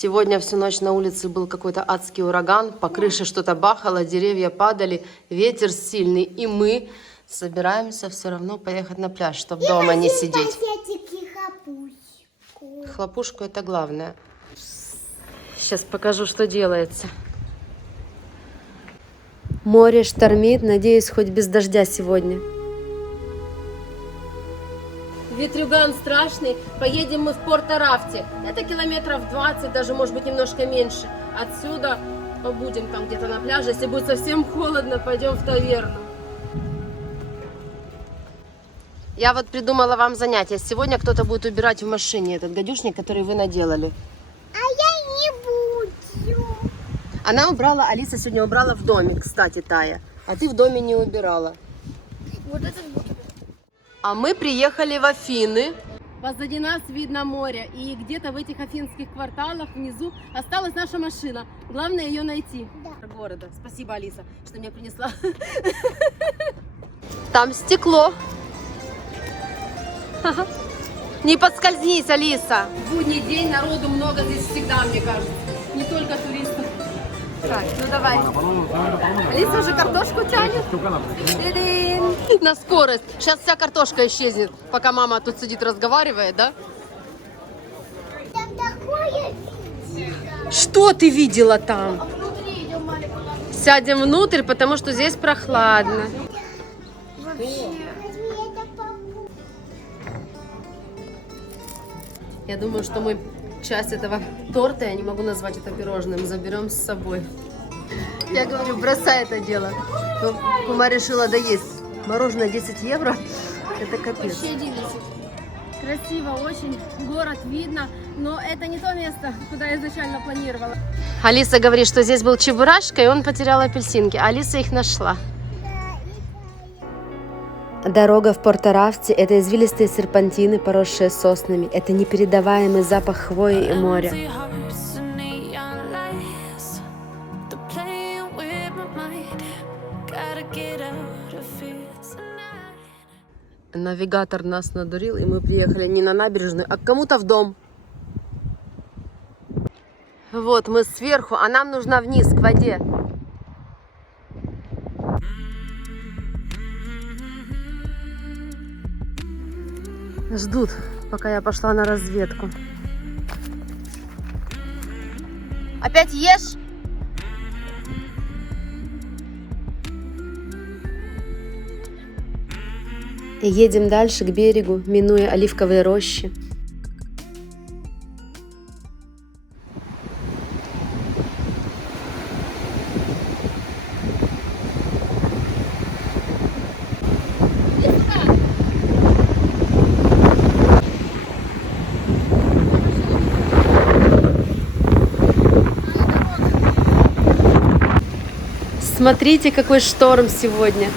Сегодня всю ночь на улице был какой-то адский ураган, по крыше что-то бахало, деревья падали, ветер сильный, и мы собираемся все равно поехать на пляж, чтобы дома не сидеть. Хлопушку это главное. Сейчас покажу, что делается. Море штормит, надеюсь, хоть без дождя сегодня. Ветрюган страшный. Поедем мы в Порто-Рафте. Это километров 20, даже может быть немножко меньше. Отсюда побудем там где-то на пляже. Если будет совсем холодно, пойдем в таверну. Я вот придумала вам занятие. Сегодня кто-то будет убирать в машине этот гадюшник, который вы наделали. А я не буду. Она убрала, Алиса сегодня убрала в доме, кстати, Тая. А ты в доме не убирала. Вот этот буду. А мы приехали в Афины. Позади нас видно море. И где-то в этих афинских кварталах внизу осталась наша машина. Главное ее найти. Да. Города. Спасибо, Алиса, что мне принесла. Там стекло. Не подскользнись, Алиса. В будний день народу много здесь всегда, мне кажется. Не только туристов. Так, ну давай. Алиса уже картошку тянет. На скорость. Сейчас вся картошка исчезнет, пока мама тут сидит, разговаривает, да? Там такое. Что ты видела там? Сядем внутрь, потому что здесь прохладно. Я думаю, что мы часть этого торта, я не могу назвать это пирожным, заберем с собой. Я говорю, бросай это дело. Но кума решила доесть. Мороженое 10 евро, это капец. Вообще 11. Красиво очень, город видно, но это не то место, куда я изначально планировала. Алиса говорит, что здесь был чебурашка, и он потерял апельсинки. Алиса их нашла. Дорога в Порто-Рафте – это извилистые серпантины, поросшие соснами. Это непередаваемый запах хвои и моря. Навигатор нас надурил, и мы приехали не на набережную, а к кому-то в дом. Вот мы сверху, а нам нужно вниз, к воде. Ждут, пока я пошла на разведку. Опять ешь? И едем дальше к берегу, минуя оливковые рощи. Смотрите, какой шторм сегодня.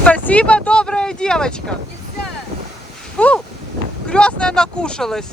Спасибо, добрая девочка. Фу, крестная накушалась.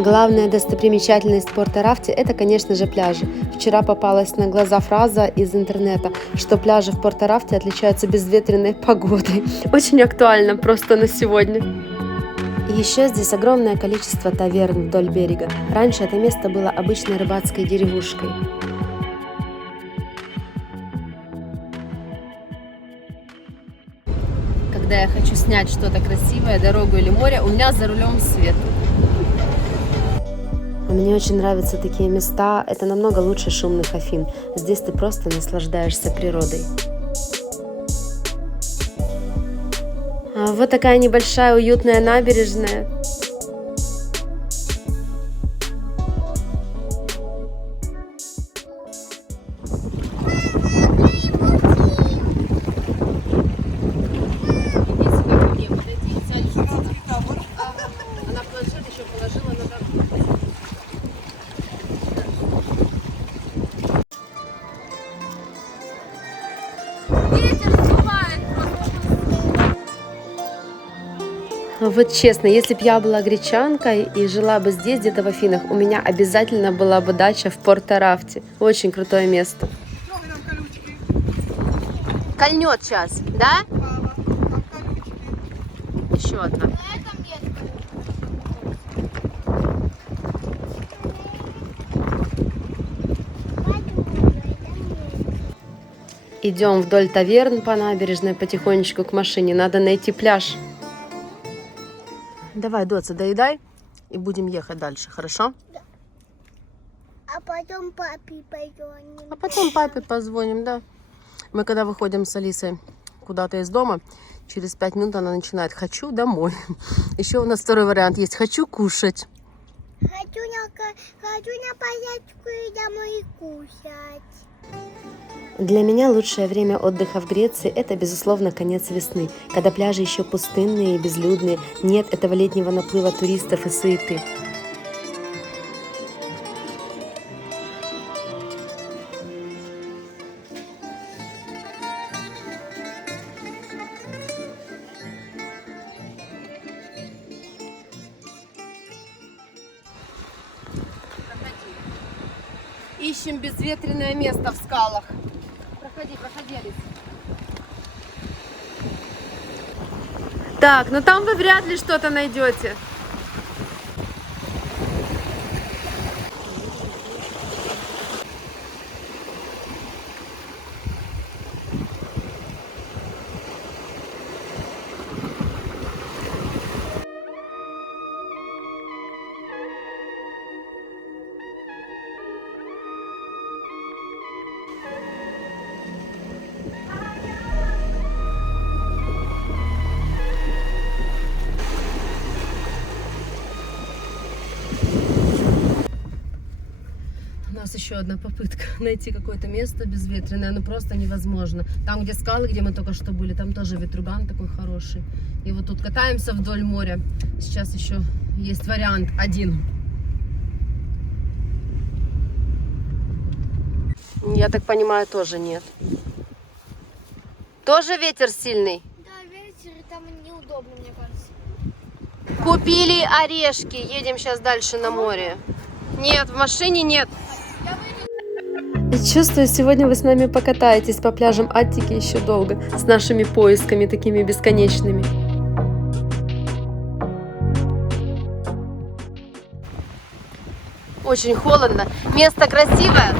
Главная достопримечательность Порто-Рафте – это, конечно же, пляжи. Вчера попалась на глаза фраза из интернета, что пляжи в Порто-Рафте отличаются безветренной погодой. Очень актуально просто на сегодня. Еще здесь огромное количество таверн вдоль берега. Раньше это место было обычной рыбацкой деревушкой. Когда я хочу снять что-то красивое, дорогу или море, у меня за рулем свет. Мне очень нравятся такие места. Это намного лучше шумных Афин. Здесь ты просто наслаждаешься природой. Вот такая небольшая уютная набережная. Вот честно, если бы я была гречанкой и жила бы здесь, где-то в Афинах, у меня обязательно была бы дача в Порто-Рафте. Очень крутое место. Кольнет сейчас, да? Еще одна. Идем вдоль таверн по набережной потихонечку к машине. Надо найти пляж. Давай, Доца, доедай и будем ехать дальше, хорошо? Да. А потом папе позвоним. А потом папе позвоним, да. Мы когда выходим с Алисой куда-то из дома, через 5 минут она начинает: хочу домой. Еще у нас второй вариант есть: хочу кушать. Хочу на поездку и домой кушать. Для меня лучшее время отдыха в Греции – это, безусловно, конец весны, когда пляжи еще пустынные и безлюдные, нет этого летнего наплыва туристов и суеты. Ищем безветренное место в скалах. Проходи, Алис. Так, ну там вы вряд ли что-то найдете. У нас еще одна попытка найти какое-то место безветренное, но просто невозможно. Там, где скалы, где мы только что были, там тоже ветруган такой хороший. И вот тут катаемся вдоль моря. Сейчас еще есть вариант один. Я так понимаю, тоже нет. Тоже ветер сильный? Да, ветер, там неудобно, мне кажется. Купили орешки, едем сейчас дальше на море. Нет, в машине нет. Чувствую, сегодня вы с нами покатаетесь по пляжам Аттики еще долго, с нашими поисками такими бесконечными. Очень холодно, место красивое.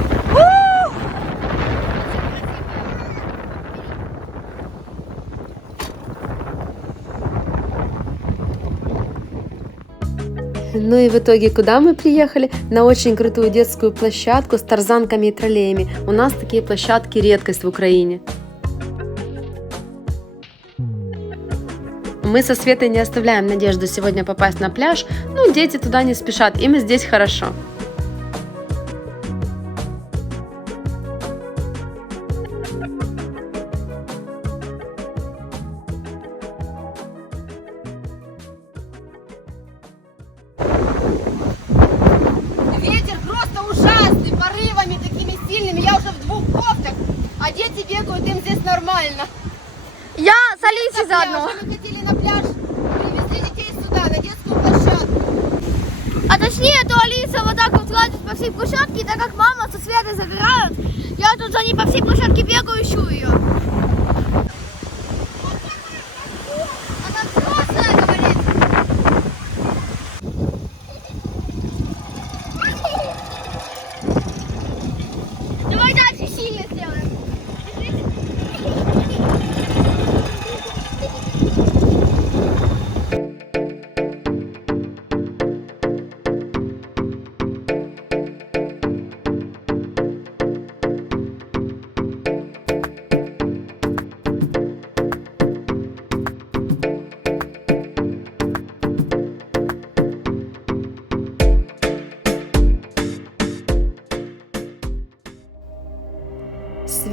Ну и в итоге куда мы приехали? На очень крутую детскую площадку с тарзанками и троллеями. У нас такие площадки редкость в Украине. Мы со Светой не оставляем надежду сегодня попасть на пляж. Ну, дети туда не спешат, им здесь хорошо. А дети бегают, им здесь нормально. Я с Алисой заодно. Мы хотели на пляж, привезли детей сюда, на детскую площадку. А точнее, то Алиса вот так вот лазит по всей площадке, и так как мама со Светой забирают, я тут за ней по всей площадке бегаю, ищу ее. Она взрослая, говорит.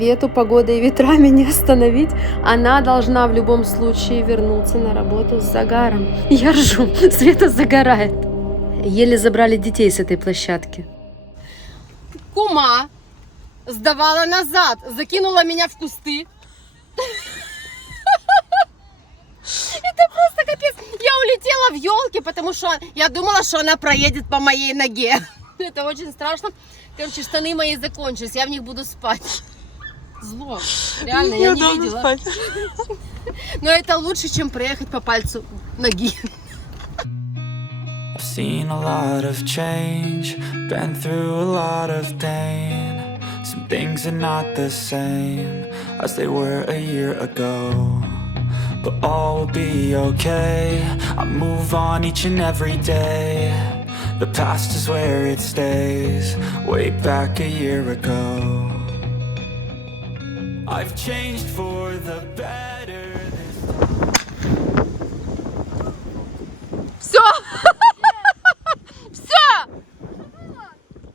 Свету погодой и ветрами не остановить. Она должна в любом случае вернуться на работу с загаром. Я ржу, Света загорает. Еле забрали детей с этой площадки. Кума сдавала назад, закинула меня в кусты. Это просто капец. Я улетела в елки, потому что я думала, что она проедет по моей ноге. Это очень страшно. Короче, штаны мои закончились, я в них буду спать. Зло. Реально, я не видела. Спать. Но это лучше, чем проехать по пальцу ноги. I've seen a lot of change, been through a lot of pain. Some things are not the same as they were a year ago. But all will be okay, I move on each and every day. The past is where it stays, way back a year ago. I've changed for the better this time. Все! Все!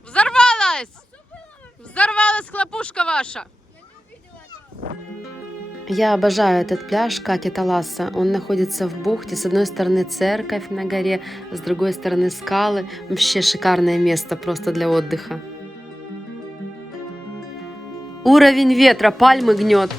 Взорвалась! Взорвалась хлопушка ваша! Я обожаю этот пляж Каки-Таласа. Он находится в бухте. С одной стороны церковь на горе, с другой стороны скалы. Вообще шикарное место просто для отдыха. Уровень ветра, пальмы гнет.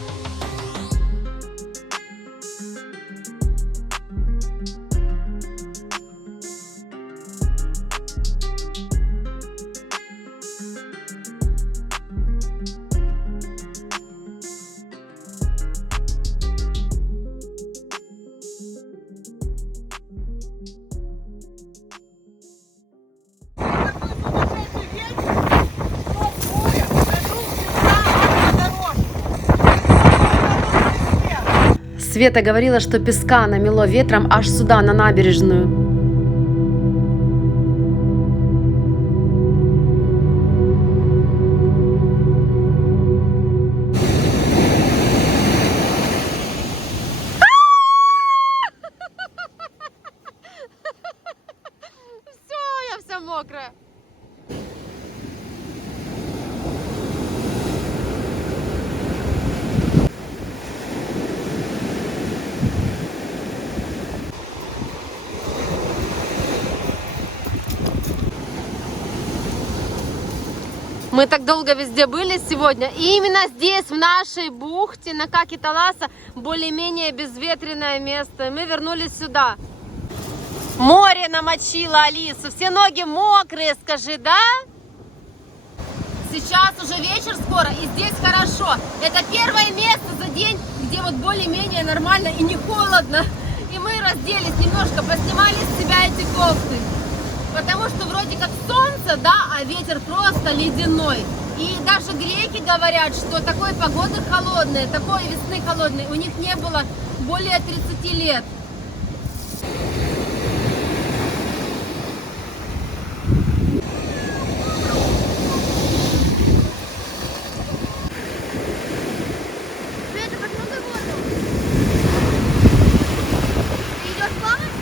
Света говорила, что песка намело ветром аж сюда, на набережную. Все, я вся мокрая. Мы так долго везде были сегодня, и именно здесь, в нашей бухте, на Каки-Таласа, более-менее безветренное место. И мы вернулись сюда. Море намочило Алису, все ноги мокрые, скажи, да? Сейчас уже вечер скоро, и здесь хорошо. Это первое место за день, где вот более-менее нормально и не холодно. И мы разделись немножко, поснимали с себя эти кофты. Потому что вроде как солнце, да, а ветер просто ледяной. И даже греки говорят, что такой погоды холодной, такой весны холодной у них не было более 30 лет. Света, посмотри воду. Ты идешь плавать?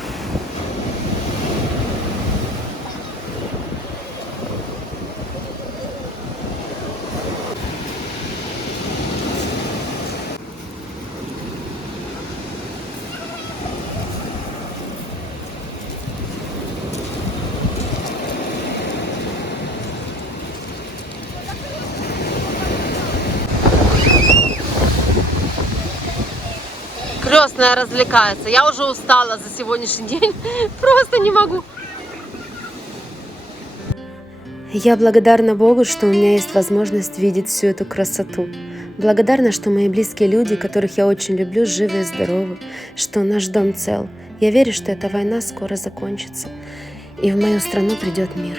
Крестная развлекается. Я уже устала за сегодняшний день. Просто не могу. Я благодарна Богу, что у меня есть возможность видеть всю эту красоту. Благодарна, что мои близкие люди, которых я очень люблю, живы и здоровы, что наш дом цел. Я верю, что эта война скоро закончится, и в мою страну придет мир.